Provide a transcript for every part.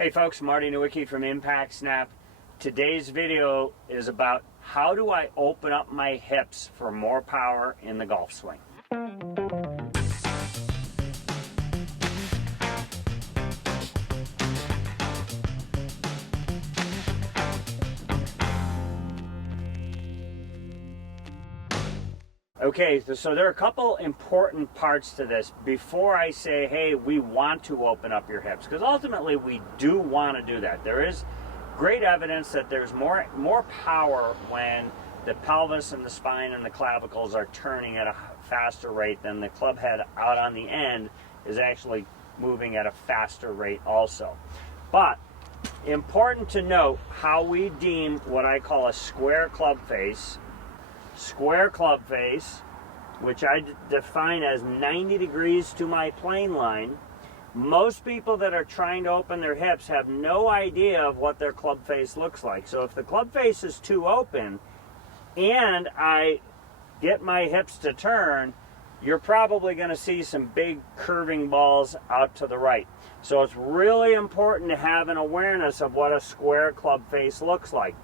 Hey folks, Marty Nowicki from Impact Snap. Today's video is about how do I open up my hips for more power in the golf swing. Okay, so there are a couple important parts to this before I say, hey, we want to open up your hips, because ultimately we do want to do that. There is great evidence that there's more power when the pelvis and the spine and the clavicles are turning at a faster rate than the club head out on the end is actually moving at a faster rate also. But important to note how we deem what I call a square club face. Square club face, which I define as 90 degrees to my plane line. Most people that are trying to open their hips have no idea of what their club face looks like. So if the club face is too open and I get my hips to turn, you're probably going to see some big curving balls out to the right. So it's really important to have an awareness of what a square club face looks like.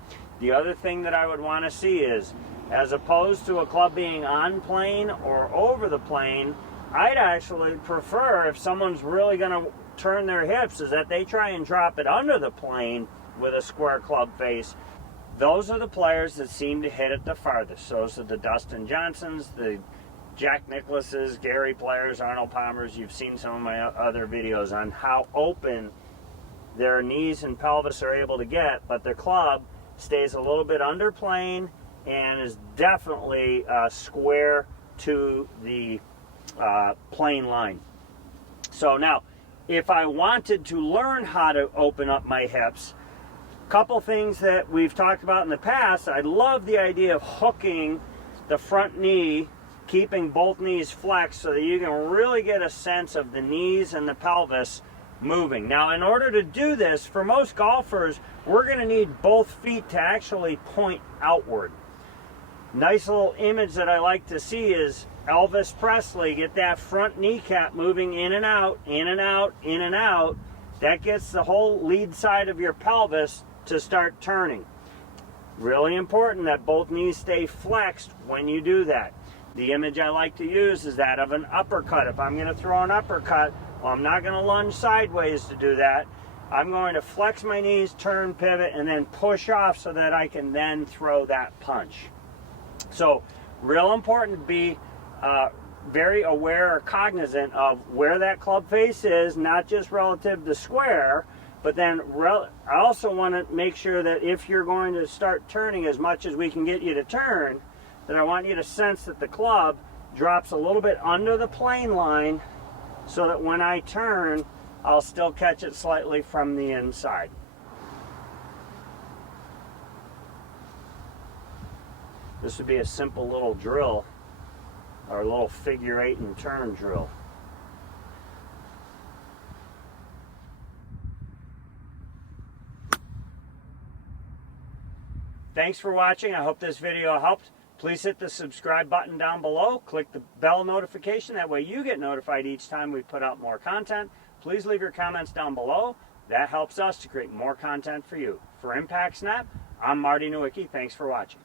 The other thing that I would want to see is, as opposed to a club being on plane or over the plane, I'd actually prefer, if someone's really going to turn their hips, is that they try and drop it under the plane with a square club face. Those are the players that seem to hit it the farthest. Those are the Dustin Johnsons, the Jack Nicklauses, Gary players, Arnold Palmers. You've seen some of my other videos on how open their knees and pelvis are able to get, but their club stays a little bit under plane and is definitely square to the plane line. So now, if I wanted to learn how to open up my hips, a couple things that we've talked about in the past, I love the idea of hooking the front knee, keeping both knees flexed so that you can really get a sense of the knees and the pelvis moving. Now, in order to do this, for most golfers, we're going to need both feet to actually point outward. Nice little image that I like to see is Elvis Presley. Get that front kneecap moving in and out, in and out, in and out. That gets the whole lead side of your pelvis to start turning. Really important that both knees stay flexed when you do that. The image I like to use is that of an uppercut. If I'm going to throw an uppercut, well, I'm not going to lunge sideways to do that. I'm going to flex my knees, turn, pivot, and then push off so that I can then throw that punch. So, real important to be very aware or cognizant of where that club face is, not just relative to square, but then I also want to make sure that if you're going to start turning as much as we can get you to turn, then I want you to sense that the club drops a little bit under the plane line so that when I turn, I'll still catch it slightly from the inside. This would be a simple little drill, or a little figure 8 and turn drill. Thanks for watching. I hope this video helped. Please hit the subscribe button down below. Click the bell notification. That way you get notified each time we put out more content. Please leave your comments down below. That helps us to create more content for you. For Impact Snap, I'm Marty Nowicki. Thanks for watching.